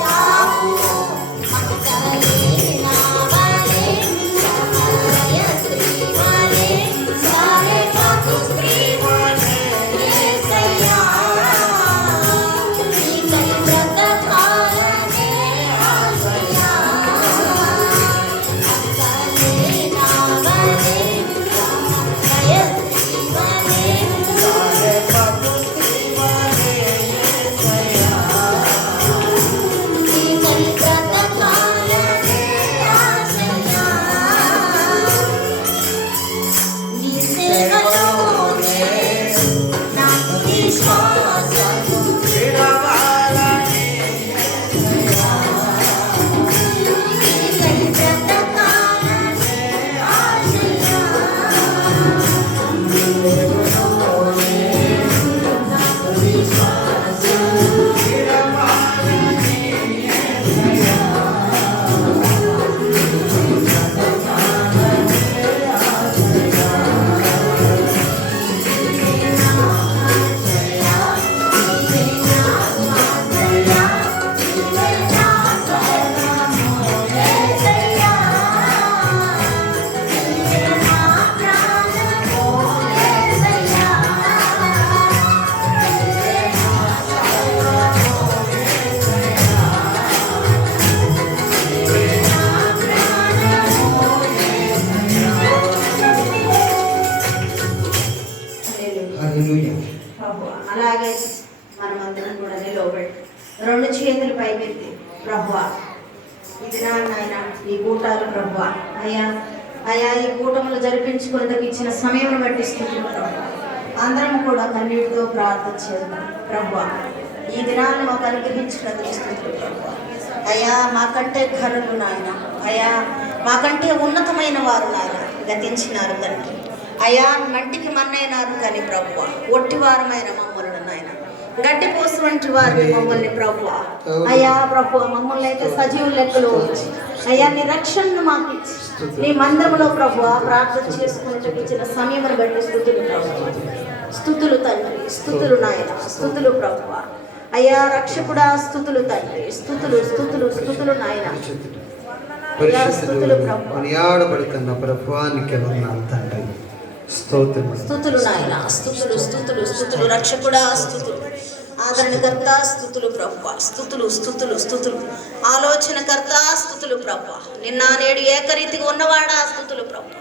tchau. మళ్ళీ లోపెట్టు రెండు చేతులు పైపెత్తి ప్రభు ఇది నాయన ఈ కూటాలు ప్రభు అయ్యా అయ్యా ఈ కూటములు జరిపించుకునేందుకు ఇచ్చిన సమయం పట్టిస్తుంది అందరం కూడా కన్నీటితో ప్రార్థన చేద్దాం. ప్రభు ఈ దినాన్ని మాకు అనుగ్రహించడం దృష్టి ప్రభు అయ్యా మాకంటే ఘనులు నాయన. అయ్యా మాకంటే ఉన్నతమైన వారు నాయన. గతించినారు తండ్రి. అయా మంటికి మన్నైనారు కానీ ప్రభు ఒట్టివారమైన మమ్మల్ని గడ్డి పోసు వంటి వారిని మమ్మల్ని ప్రభు. అయ్యా ప్రభు మమ్మల్ని అయితే సజీవ లెక్కలో ఉంచి అయ్యా నీ రక్షణను మాకు ఇచ్చి నీ మందిరంలో ప్రభు ప్రార్థన చేసుకునేటకు ఇచ్చిన సమయమును బట్టి స్థుతులు ప్రభు. స్థుతులు తండ్రి స్థుతులు నాయన స్థుతులు ప్రభు. అయ్యా రక్షకుడా స్థుతులు తండ్రి స్థుతులు స్థుతులు స్థుతులు నాయన. పరిశుద్ధుడు కొనియాడబడుతున్న ప్రభువానికి వందనాలు తండ్రి. స్తోత్రం. స్థుతులు నాయన స్థుతులు స్థుతులు స్థుతులు రక్షకుడా స్థుతులు. ఆదరణకర్త స్థుతులు ప్రభు స్థుతులు స్థుతులు స్థుతులు. ఆలోచనకర్త స్థుతులు ప్రభు నిన్న నేడు ఏకరీతిగా ఉన్నవాడా స్థుతులు ప్రభు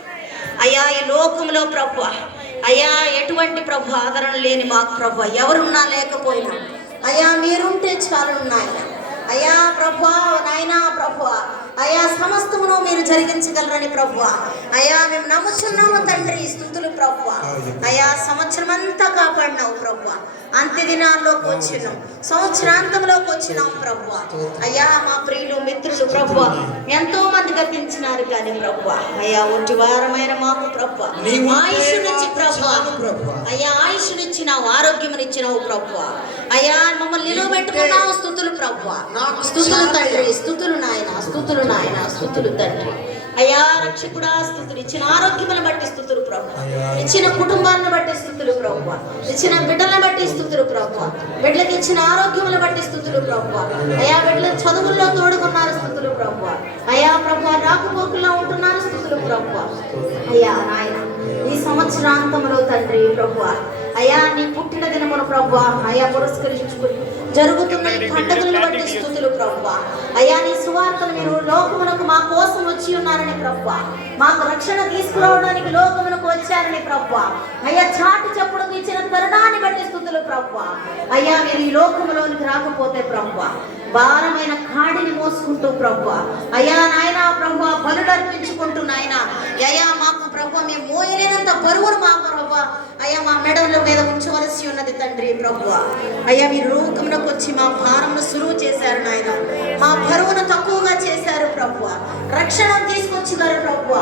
అయ్యా ఈ లోకంలో ప్రభు అయ్యా ఎటువంటి ప్రభు ఆదరణ లేని మాకు ప్రభు ఎవరున్నా లేకపోయినా. అయ్యా మీరుంటే చాలు నాయన అయ్యా ప్రభు నాయనా ప్రభు అయా సమస్తమును మీరు జరిగించగలరని ప్రభు అయా మేము నమ్ముచున్నాము తండ్రి స్థుతులు ప్రభు అయా సంవత్సరం అంతా కాపాడినావు ప్రభు అంత్య దినాల్లోకి వచ్చినాం సంవత్సరాంతంలోకి వచ్చినాం ప్రభు అయ్యా మా ప్రియులు మిత్రులు ప్రభు ఎంతో మంది గతించినారు కానీ ప్రభు అయ్యా ఒంటి వారమైన మాకు ప్రభు ఆయుష్నిచ్చి ప్రభు అయ్యా ఆయుష్నిచ్చినావు ఆరోగ్యమునిచ్చినావు ప్రభు అయ్యా మమ్మల్ని నిలువబెట్టుకున్నావు స్థుతులు ప్రభు స్థుతులు తండ్రి స్థుతులు నాయన స్థుతులు నాయన స్థుతులు తండ్రి. అయ్యా రక్షకుడా స్థుతులు ఇచ్చిన ఆరోగ్యములను బట్టి స్థుతులు ప్రభు ఇచ్చిన కుటుంబాలను బట్టి స్థుతులు ప్రభు ఇచ్చిన బిడ్డలను బట్టి స్థుతులు ప్రభు బిడ్డలకు ఇచ్చిన ఆరోగ్యములను బట్టి స్థుతులు ప్రభు అయ్యా బిడ్డల చదువుల్లో తోడుకున్నారు స్థుతులు ప్రభు అయ్యా ప్రభు రాకపోకల్లో ఉంటున్నారు స్థుతులు ప్రభు అయ్యా నాయన ఈ సంవత్సరాంతంలో తండ్రి ప్రభు అయ్యా నీ పుట్టిన దినమును ప్రభు అయ్యా పురస్కరించుకుని జరుగుతున్న ఈ పండుగలను బట్టి స్థుతులు ప్రభు అయ్యా నీ సువార్తను మీరు లోకమునకు మా కోసం వచ్చి ఉన్నారని ప్రభు మాకు రక్షణ తీసుకురావడానికి లోకమునకు వచ్చారని ప్రభు అయ్యా చాటి చెప్పుడుకు ఇచ్చిన తరుణాన్ని బట్టి స్థుతులు ప్రభు అయ్యా మీరు ఈ లోకములోనికి రాకపోతే ప్రభు భారమైన కాడిని మోసుకుంటూ ప్రభు అయ్యా నాయన ప్రభు బలు అర్పించుకుంటూ నాయన. అయ్యా మాకు ప్రభు మేము మోయలేనంత బరువును మా ప్రభు అయ్యా మా మెడల మీద ఉంచవలసి తండ్రి ప్రభు అయ్యా మీరు లోకమునకు వచ్చి మా భారమును సులువు చేశారు నాయన. మా బరువును తక్కువగా చేశారు ప్రభు రక్షణ తీసుకొచ్చినారు ప్రభు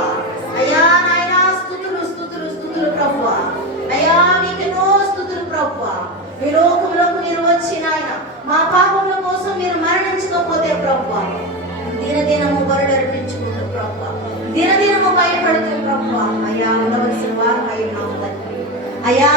అయ్యా నాయన స్థుతులు స్థుతులు స్థుతులు ప్రభు అయ్యా మీకెన్నో స్థుతులు ప్రభు మీ లోకంలోకి మీరు వచ్చి నాయన మా పాపముల కోసం మీరు మరణించకపోతే ప్రభు దినదినము బరుడు అర్పించుకుంటూ ప్రభు దినదినము భయపడుతూ ప్రభు అయ్యా ఉండవలసిన వారు అయ్యా